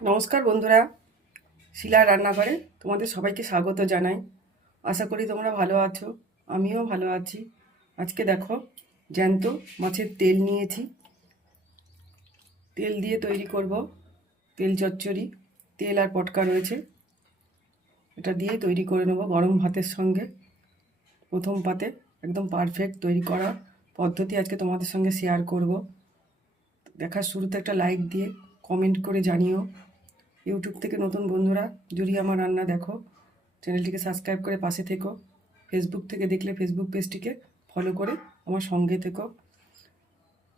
নমস্কার বন্ধুরা, শিলার রান্নাঘরে তোমাদের সবাইকে স্বাগত জানাই। আশা করি তোমরা ভালো আছো, আমিও ভালো আছি। আজকে দেখো, জ্যান্ত মাছের তেল নিয়েছি। তেল দিয়ে তৈরি করব তেল চচ্চড়ি। তেল আর পটকা রয়েছে, এটা দিয়ে তৈরি করে নেব গরম ভাতের সঙ্গে। প্রথম পাতে একদম পারফেক্ট তৈরি করা পদ্ধতি আজকে তোমাদের সঙ্গে শেয়ার করব। দেখার শুরুতে একটা লাইক দিয়ে কমেন্ট করে জানিও। ইউটিউব থেকে নতুন বন্ধুরা যদি আমার রান্না দেখো, চ্যানেলটিকে সাবস্ক্রাইব করে পাশে থেকো। ফেসবুক থেকে দেখলে ফেসবুক পেজটিকে ফলো করে আমার সঙ্গে থেকো।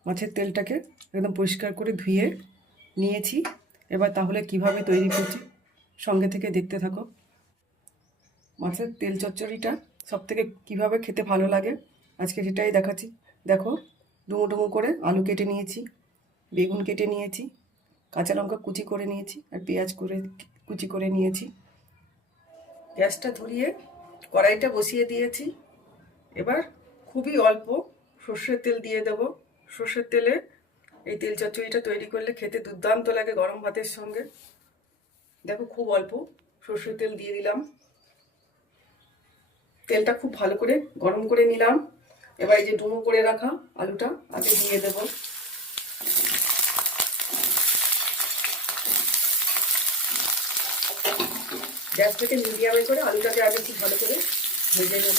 মাছের তেলটাকে একদম পরিষ্কার করে ধুয়ে নিয়েছি। এবার তাহলে কিভাবে তৈরি করছি সঙ্গে থেকে দেখতে থাকো। মাছের তেল চচ্চড়িটা সবথেকে কীভাবে খেতে ভালো লাগে আজকে সেটাই দেখাচ্ছি। দেখো, ডুমো ডুমো করে আলু কেটে নিয়েছি, বেগুন কেটে নিয়েছি, কাঁচা লঙ্কা কুচি করে নিয়েছি, আর পেঁয়াজ কুচি করে নিয়েছি। গ্যাসটা ধরিয়ে কড়াইটা বসিয়ে দিয়েছি। এবার খুবই অল্প সর্ষের তেল দিয়ে দেব। সর্ষের তেলে এই তেল চচ্চড়িটা তৈরি করলে খেতে দুর্দান্ত লাগে গরম ভাতের সঙ্গে। দেখো, খুব অল্প সর্ষের তেল দিয়ে দিলাম। তেলটা খুব ভালো করে গরম করে নিলাম। এবার এই যে ডুমো করে রাখা আলুটা আগে দিয়ে দেব। গ্যাসটাকে মিডিয়ামে করে আলুটাকে আগে খুব ভালো করে ভেজে নেব।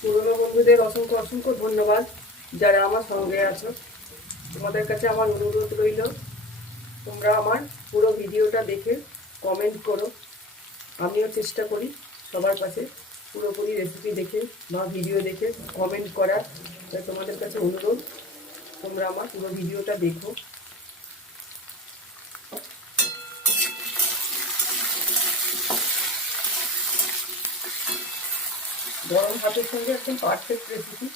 পুরনো বন্ধুদের অসংখ্য অসংখ্য ধন্যবাদ যারা আমার সঙ্গে আছো। তোমাদের কাছে আমার অনুরোধ রইল, তোমরা আমার পুরো ভিডিওটা দেখে কমেন্ট করো। আমিও চেষ্টা করি সবার কাছে পুরোপুরি রেসিপি দেখে বা ভিডিও দেখে কমেন্ট করার। তাই তোমাদের কাছে অনুরোধ, তোমরা আমার পুরো ভিডিওটা দেখো। গরম ভাতের সঙ্গে একদম পারফেক্ট রেসিপি।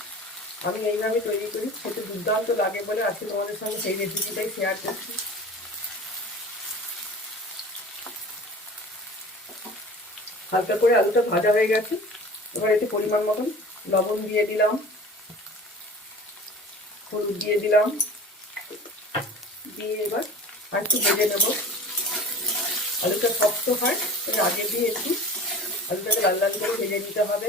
আমি এইভাবে তৈরি করি, খেতে দুর্দান্ত লাগে বলে আজকে তোমাদের সঙ্গে সেই রেসিপিটাই শেয়ার করছি। হালকা করে আলুটা ভাজা হয়ে গেছে। এবার এতে পরিমাণ মতন লবণ দিয়ে দিলাম, হলুদ দিয়ে দিলাম, দিয়ে এবার আর একটু ভেজে নেব। আলুটা শক্ত হয়, তবে আগে দিয়ে একটু আলুটাকে লাল লাল করে ভেজে নিতে হবে।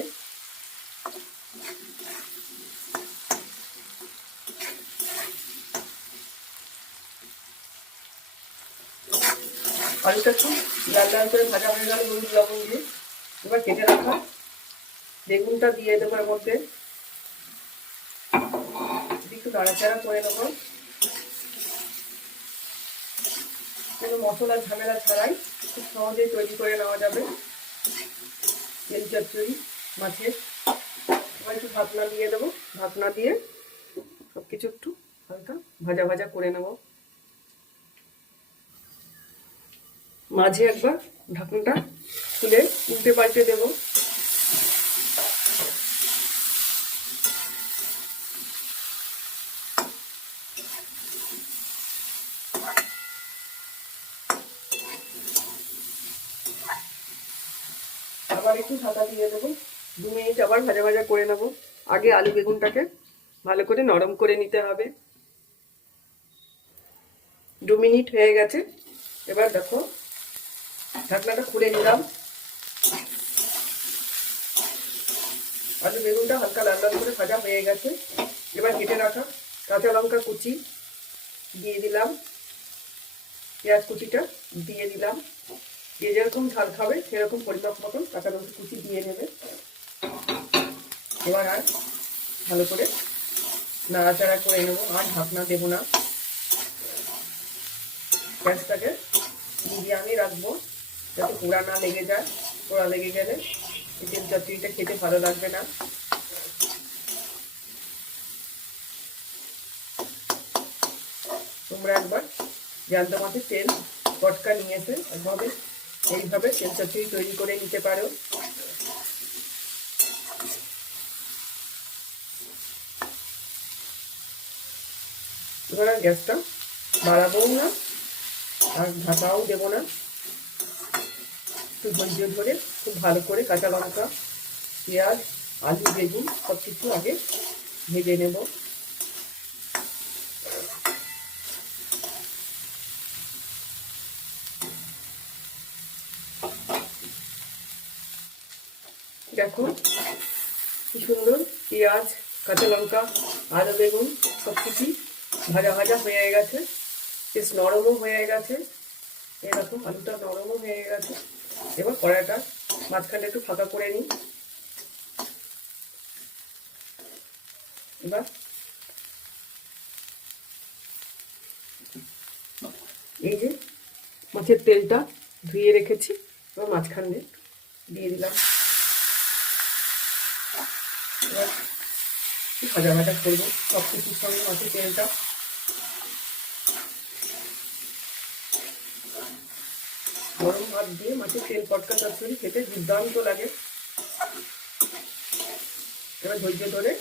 আলুটা একটু লাল লাল করে ভাজা হয়ে গেল হলুদ লবণ দিয়ে। এবার কেটে রাখা বেগুনটা দিয়ে দেবো এর মধ্যে, একটু নাড়াচাড়া করে নেবো। কোনো মশলার ঝামেলা ছাড়াই খুব সহজেই তৈরি করে নেওয়া যাবে তেল চচ্চড়ি মাছের। এবার একটু ঢাকনা দিয়ে দেবো। ঢাকনা দিয়ে সব কিছু একটু হালকা ভাজা ভাজা করে নেব। মাঝে একবার ঢাকনাটা খুলে উল্টে পাল্টে দেবো। আবার একটু ঢাকা দিয়ে দেবো। 2 মিনিট আবার ভাজা ভাজা করে নেব। আগে আলু বেগুনটাকে ভালো করে নরম করে নিতে হবে। 2 মিনিট হয়ে গেছে। এবার দেখো, ঢাকনাটা খুলে নিলাম। আলু বেগুনটা হালকা লাল লাল করে ভাজা হয়ে গেছে। এবার কেটে রাখা কাঁচা লঙ্কা কুচি দিয়ে দিলাম, পেঁয়াজ কুচিটা দিয়ে দিলাম। যে যেরকম ঝাল খাবে সেরকম পরিমাপ মতন কাঁচা লঙ্কা কুচি দিয়ে নেবে। এবার আর ভালো করে নাড়াচাড়া করে নেবো, আর ঢাকনা দেবো না। গ্যাসটাকে মিডিয়ামে রাখবো যাতে পোড়া না লেগে যায়। পোড়া লেগে গেলে এই তেল চচ্চড়িটা খেতে ভালো লাগবে না। তোমরা একবার জ্যান্ত মাছের তেল পটকা নিয়ে এসে এইভাবে তেল চচ্চড়ি তৈরি করে নিতে পারো। এবার আর গ্যাসটা বাড়াবো না, আর ঢাকাও দেবো না। একটু ধৈর্য ধরে খুব ভালো করে কাঁচা লঙ্কা, পেঁয়াজ, আলু, বেগুন সব কিছু আগে ভেজে নেব। দেখো কি সুন্দর পেঁয়াজ, কাঁচা লঙ্কা, আলু, বেগুন সব কিছুই ভাজা ভাজা হয়ে গেছে, বেশ নরমও হয়ে গেছে। এরকম আলুটা নরমও হয়ে গেছে। এবার কড়াইটা মাঝখানে একটু ফাঁকা করে নিই। এবার এই যে মাছের তেলটা ধুয়ে রেখেছি, এবার মাঝখানে দিয়ে দিলাম। এবার ভাজা ভাজা করবো সব কিছুর সঙ্গে মাছের তেলটা। গরম ভাত দিয়ে মাছের তেল পটকা চচ্চড়ি খেতে দুর্দান্ত লাগে। এবার ধৈর্য ধরে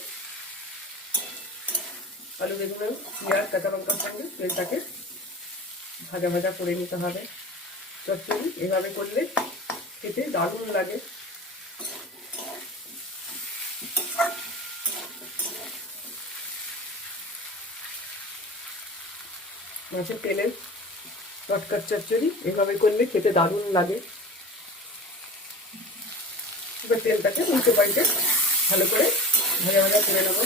আলু, বেগুন, পেঁয়াজ, কাঁচা লঙ্কার সঙ্গে তেলটাকে ভাজা ভাজা করে নিতে হবে। চচ্চড়ি এভাবে করলে খেতে দারুণ লাগে। মাছের তেলের পটকার চচ্চড়ি এভাবে করলে খেতে দারুণ লাগে। এবার তেলটাকে উল্টো পাল্টে ভালো করে ভাজা ভাজা করে নেব।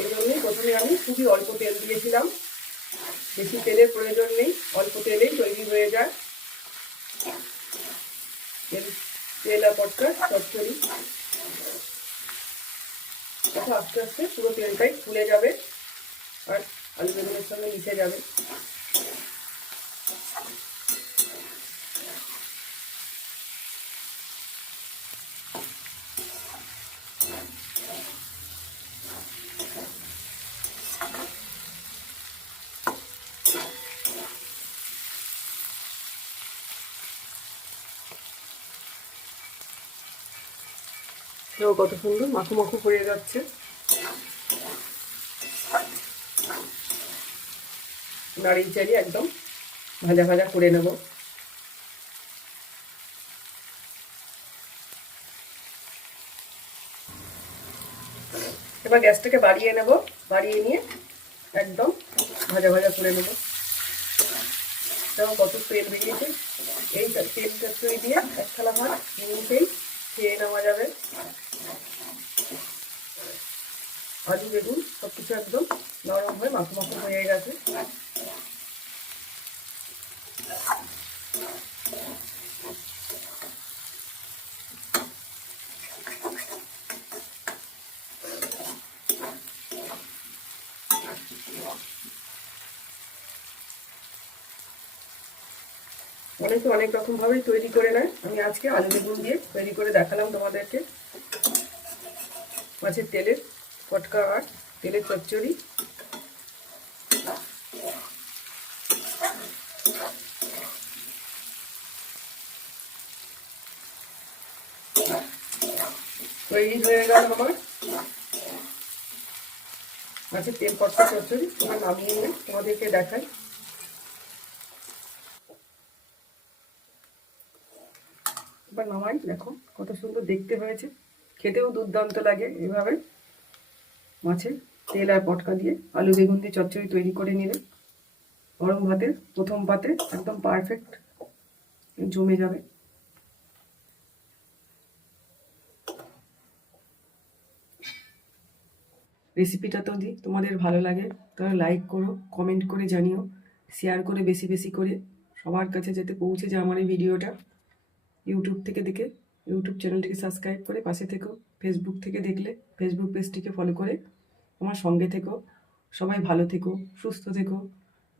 এই জন্যই প্রথমে আমি খুবই অল্প তেল দিয়েছিলাম, বেশি তেলের প্রয়োজন নেই, অল্প তেলেই তৈরি হয়ে যায় তেল আর পটকা চচ্চড়ি। আস্তে আস্তে পুরো তেলটাই ফুলে যাবে আর আলু বেগুনের সঙ্গে মিশে যাবে। কত সুন্দর মাখো মাখো হয়ে যাচ্ছে। নাড়িয়ে চাড়িয়ে একদম ভাজা ভাজা করে নেব। এবার গ্যাসটাকে বাড়িয়ে নেব, বাড়িয়ে নিয়ে একদম ভাজা ভাজা করে নেব। দেখো কত তেল বেরিয়েছে। এই তেল চচ্চড়ি দিয়ে এক থালা ভাত নিমিশেই খেয়ে নেওয়া যাবে। আলু বেগুন সব কিছু একদম নরম হয়ে মাখো মাখো হয়ে গেছে। অনেকে অনেক রকম ভাবেই তৈরি করে নেয়, আমি আজকে আলু বেগুন দিয়ে তৈরি করে দেখালাম তোমাদেরকে। মাছের তেলের পটকা আর তেলের চচ্চড়ি। তৈরি হয়ে গেল আমার মাছের তেল পটকা চচ্চড়ি। তোমার নামিয়ে নিয়ে তোমাদেরকে দেখাই। এবার নামাই, দেখো কত সুন্দর দেখতে হয়েছে, খেতেও দুর্দান্ত লাগে। এভাবে মাছের তেল আর পটকা দিয়ে আলু বেগুন দিয়ে চচ্চড়ি তৈরি করে নিলে গরম ভাতের প্রথম পাতে একদম পারফেক্ট জমে যাবে। রেসিপিটা যদি তোমাদের ভালো লাগে তাহলে লাইক করো, কমেন্ট করে জানিও, শেয়ার করে বেশি বেশি করে সবার কাছে যাতে পৌঁছে যায় আমার এই ভিডিওটা। ইউটিউব থেকে দেখে ইউটিউব চ্যানেলটিকে সাবস্ক্রাইব করে পাশে থেকো। ফেসবুক থেকে দেখলে ফেসবুক পেজটিকে ফলো করে আমার সঙ্গে থেকো। সবাই ভালো থেকো, সুস্থ থেকো।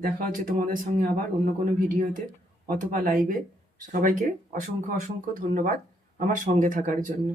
দেখা হচ্ছে তোমাদের সঙ্গে আবার অন্য কোনো ভিডিওতে অথবা লাইভে। সবাইকে অসংখ্য অসংখ্য ধন্যবাদ আমার সঙ্গে থাকার জন্য।